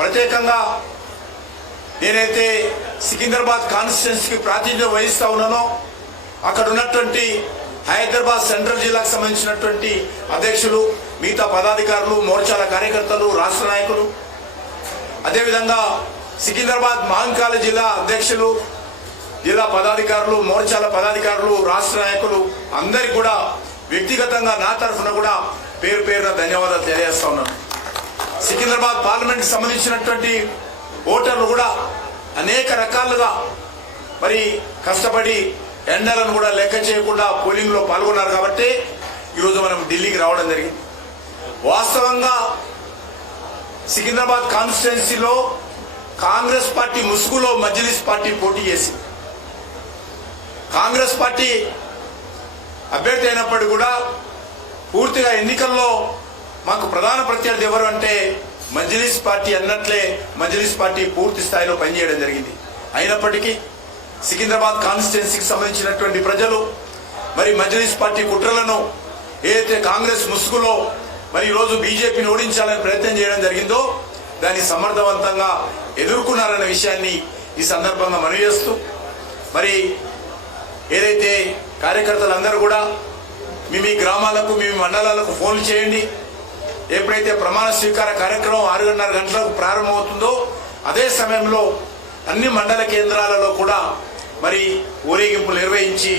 ప్రత్యేకంగా నేనైతే సికింద్రాబాద్ కాన్స్టిట్యున్సీకి ప్రాతినిధ్యం వహిస్తా ఉన్నానో అక్కడ ఉన్నటువంటి హైదరాబాద్ సెంట్రల్ జిల్లాకు సంబంధించినటువంటి అధ్యక్షులు, మిగతా పదాధికారులు, మోర్చాల కార్యకర్తలు, రాష్ట్ర నాయకులు, అదేవిధంగా సికింద్రాబాద్ మహంకాళ జిల్లా అధ్యక్షులు, జిల్లా పదాధికారులు, మోర్చాల పదాధికారులు, రాష్ట్ర నాయకులు అందరికి కూడా వ్యక్తిగతంగా నా తరఫున కూడా పేరు పేరున ధన్యవాదాలు తెలియజేస్తా ఉన్నాను. సికింద్రాబాద్ పార్లమెంట్కి సంబంధించినటువంటి ఓటర్లు కూడా అనేక రకాలుగా మరి కష్టపడి ఎండలను కూడా లెక్క చేయకుండా పోలింగ్లో పాల్గొన్నారు కాబట్టి ఈరోజు మనం ఢిల్లీకి రావడం జరిగింది. వాస్తవంగా సికింద్రాబాద్ కాన్స్టిట్యున్సీలో కాంగ్రెస్ పార్టీ ముసుగులో మజ్లిస్ పార్టీ పోటీ చేసి కాంగ్రెస్ పార్టీ అభ్యర్థి అయినప్పటికీ కూడా పూర్తిగా ఎన్నికల్లో మాకు ప్రధాన ప్రత్యర్థి ఎవరు అంటే మజ్లిస్ పార్టీ అన్నట్లే మజ్లిస్ పార్టీ పూర్తి స్థాయిలో పనిచేయడం జరిగింది. అయినప్పటికీ సికింద్రాబాద్ కాన్స్టిట్యున్సీకి సంబంధించినటువంటి ప్రజలు మరి మజ్లిస్ పార్టీ కుట్రలను ఏదైతే కాంగ్రెస్ ముసుగులో మరి ఈరోజు బీజేపీని ఓడించాలని ప్రయత్నం చేయడం జరిగిందో దాన్ని సమర్థవంతంగా ఎదుర్కొన్నారన్న విషయాన్ని ఈ సందర్భంగా మనవి చేస్తూ, మరి ఏదైతే కార్యకర్తలందరూ కూడా మీ గ్రామాలకు, మీ మండలాలకు ఫోన్లు చేయండి. ఎప్పుడైతే ప్రమాణ స్వీకార కార్యక్రమం 6:30 గంటలకు ప్రారంభమవుతుందో అదే సమయంలో అన్ని మండల కేంద్రాలలో కూడా మరి ఊరేగింపులు నిర్వహించి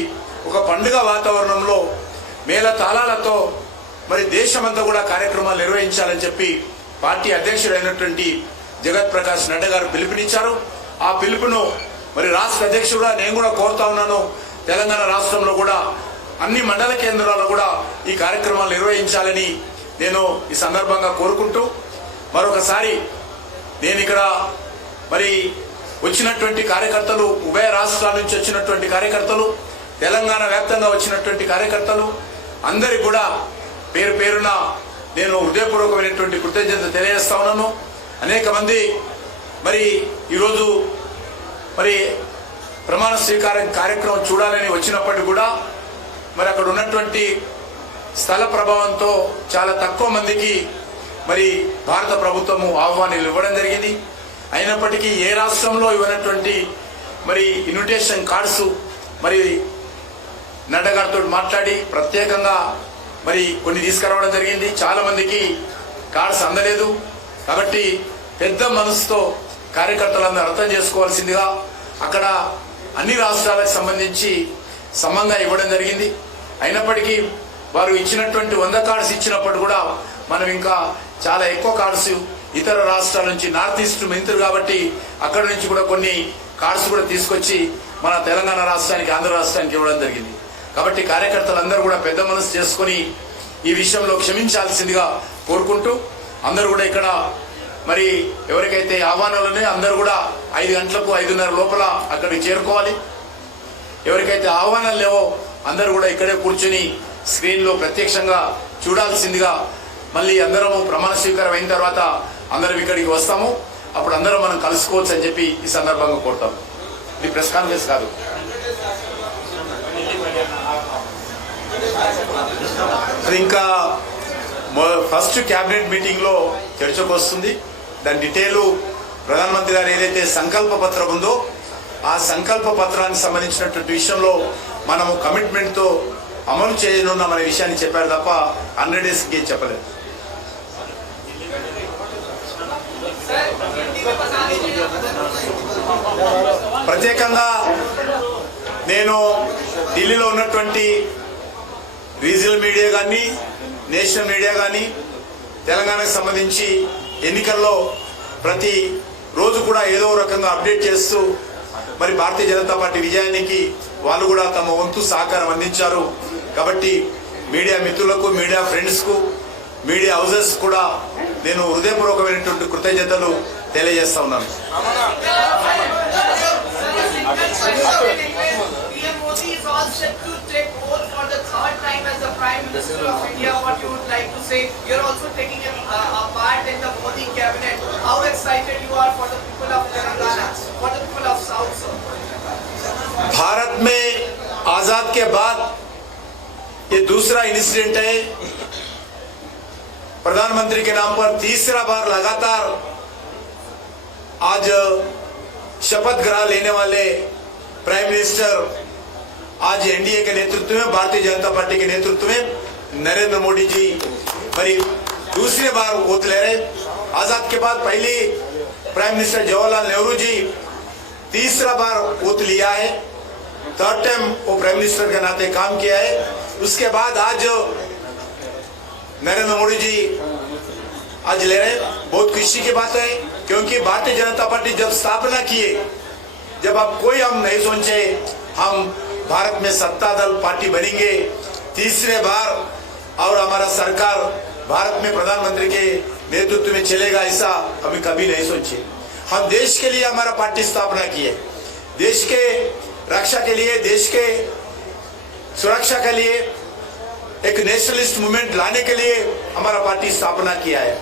ఒక పండుగ వాతావరణంలో మేళ తాళాలతో మరి దేశమంతా కూడా కార్యక్రమాలు నిర్వహించాలని చెప్పి పార్టీ అధ్యక్షుడైనటువంటి జగత్ ప్రకాష్ నడ్డా గారు పిలుపునిచ్చారు. ఆ పిలుపును మరి రాష్ట్ర అధ్యక్షుడుగా నేను కూడా కోరుతా ఉన్నాను. తెలంగాణ రాష్ట్రంలో కూడా అన్ని మండల కేంద్రాల్లో కూడా ఈ కార్యక్రమాలు నిర్వహించాలని నేను ఈ సందర్భంగా కోరుకుంటూ, మరొకసారి నేను ఇక్కడ మరి వచ్చినటువంటి కార్యకర్తలు, ఉభయ రాష్ట్రాల నుంచి వచ్చినటువంటి కార్యకర్తలు, తెలంగాణ వ్యాప్తంగా వచ్చినటువంటి కార్యకర్తలు అందరికి కూడా పేరు పేరున నేను హృదయపూర్వకమైనటువంటి కృతజ్ఞత తెలియజేస్తా ఉన్నాను. అనేక మంది మరి ఈరోజు మరి ప్రమాణ స్వీకారం కార్యక్రమం చూడాలని వచ్చినప్పటికీ కూడా మరి అక్కడ ఉన్నటువంటి స్థల ప్రభావంతో చాలా తక్కువ మందికి మరి భారత ప్రభుత్వము ఆహ్వానాలు ఇవ్వడం జరిగింది. అయినప్పటికీ ఏ రాష్ట్రంలో ఇవ్వనటువంటి మరి ఇన్విటేషన్ కార్డ్స్ మరి నడ్డా గారితో మాట్లాడి ప్రత్యేకంగా మరి కొన్ని తీసుకురావడం జరిగింది. చాలా మందికి కార్డ్స్ అందలేదు. కాబట్టి పెద్ద మనసుతో కార్యకర్తలందరూ అర్థం చేసుకోవాల్సిందిగా అక్కడ అన్ని రాష్ట్రాలకు సంబంధించి సమంగా ఇవ్వడం జరిగింది. అయినప్పటికీ వారు ఇచ్చినటువంటి 100 కార్డ్స్ ఇచ్చినప్పుడు కూడా మనం ఇంకా చాలా ఎక్కువ కార్డ్స్ ఇతర రాష్ట్రాల నుంచి, నార్త్ ఈస్ట్ మంత్రి కాబట్టి అక్కడ నుంచి కూడా కొన్ని కార్డ్స్ కూడా తీసుకొచ్చి మన తెలంగాణ రాష్ట్రానికి, ఆంధ్ర రాష్ట్రానికి ఇవ్వడం జరిగింది. కాబట్టి కార్యకర్తలందరూ కూడా పెద్ద మనసు చేసుకొని ఈ విషయంలో క్షమించాల్సిందిగా కోరుకుంటూ, అందరూ కూడా ఇక్కడ మరి ఎవరికైతే ఆహ్వానాలు ఉన్నాయో అందరూ కూడా 5 గంటలకు 5:30 లోపల అక్కడికి చేరుకోవాలి. ఎవరికైతే ఆహ్వానాలు లేవో అందరూ కూడా ఇక్కడే కూర్చొని స్క్రీన్లో ప్రత్యక్షంగా చూడాల్సిందిగా, మళ్ళీ అందరము ప్రమాణ స్వీకారం అయిన తర్వాత అందరం ఇక్కడికి వస్తాము, అప్పుడు అందరం మనం కలుసుకోవచ్చు అని చెప్పి ఈ సందర్భంగా కోరుతాం. ఇది ప్రెస్ కాన్ఫరెన్స్ కాదు. అది ఇంకా ఫస్ట్ క్యాబినెట్ మీటింగ్లో చర్చకు వస్తుంది. దాని డీటెయిల్ ప్రధానమంత్రి గారు ఏదైతే సంకల్ప పత్రం ఉందో ఆ సంకల్ప పత్రానికి సంబంధించినటువంటి విషయంలో మనము కమిట్మెంట్తో అమలు చేయనున్నామనే విషయాన్ని చెప్పారు తప్ప 100 డేస్కి చెప్పలేదు. ప్రత్యేకంగా నేను ఢిల్లీలో ఉన్నటువంటి రీజనల్ మీడియా కానీ, నేషనల్ మీడియా కానీ తెలంగాణకు సంబంధించి ఎన్నికల్లో ప్రతి రోజు కూడా ఏదో రకంగా అప్డేట్ చేస్తూ మరి భారతీయ జనతా పార్టీ విజయానికి వాళ్ళు కూడా తమ వంతు సహకారం అందించారు. కాబట్టి మీడియా మిత్రులకు, మీడియా ఫ్రెండ్స్కు, మీడియా హౌజెస్ కూడా నేను హృదయపూర్వకమైనటువంటి కృతజ్ఞతలు తెలియజేస్తా ఉన్నాను. Prime Minister of India, what you would like to say? You're also taking a part in the Modi cabinet. How excited you are for the people of Telangana, for the people of South? Bharat में आजाद के बाद ये दूसरा incident है. प्रधानमंत्री के नाम पर तीसरा बार लगातार आज शपथ ग्रहण लेने वाले प्राइम मिनिस्टर आज एनडीए के नेतृत्व में, भारतीय जनता पार्टी के नेतृत्व में नरेंद्र मोदी जी करीब दूसरी बार वोट ले रहे। आजाद के बाद पहले प्राइम मिनिस्टर जवाहरलाल नेहरू जी तीसरा बार वोट लिया है, थर्ड टाइम वो प्राइम मिनिस्टर के नाते काम किया है। उसके बाद आज नरेंद्र मोदी जी आज ले रहे। बहुत खुशी की बात है, क्योंकि भारतीय जनता पार्टी जब स्थापना किए, जब अब कोई हम नहीं सोचे हम भारत में सत्ता दल पार्टी बनेंगे तीसरे बार और हमारा सरकार भारत में प्रधानमंत्री के नेतृत्व में चलेगा, ऐसा हमें कभी नहीं सोचे। हम देश के लिए हमारा पार्टी स्थापना की है, देश के रक्षा के लिए, देश के सुरक्षा के लिए, एक नेशनलिस्ट मूवमेंट लाने के लिए हमारा पार्टी स्थापना किया है।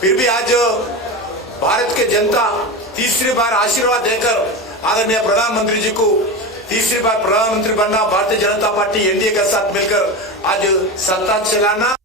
फिर भी आज भारत के जनता तीसरी बार आशीर्वाद देकर आदरणीय प्रधानमंत्री जी को तीसरी बार प्रधानमंत्री बनना, भारतीय जनता पार्टी एनडीए के साथ मिलकर आज सत्ता चलाना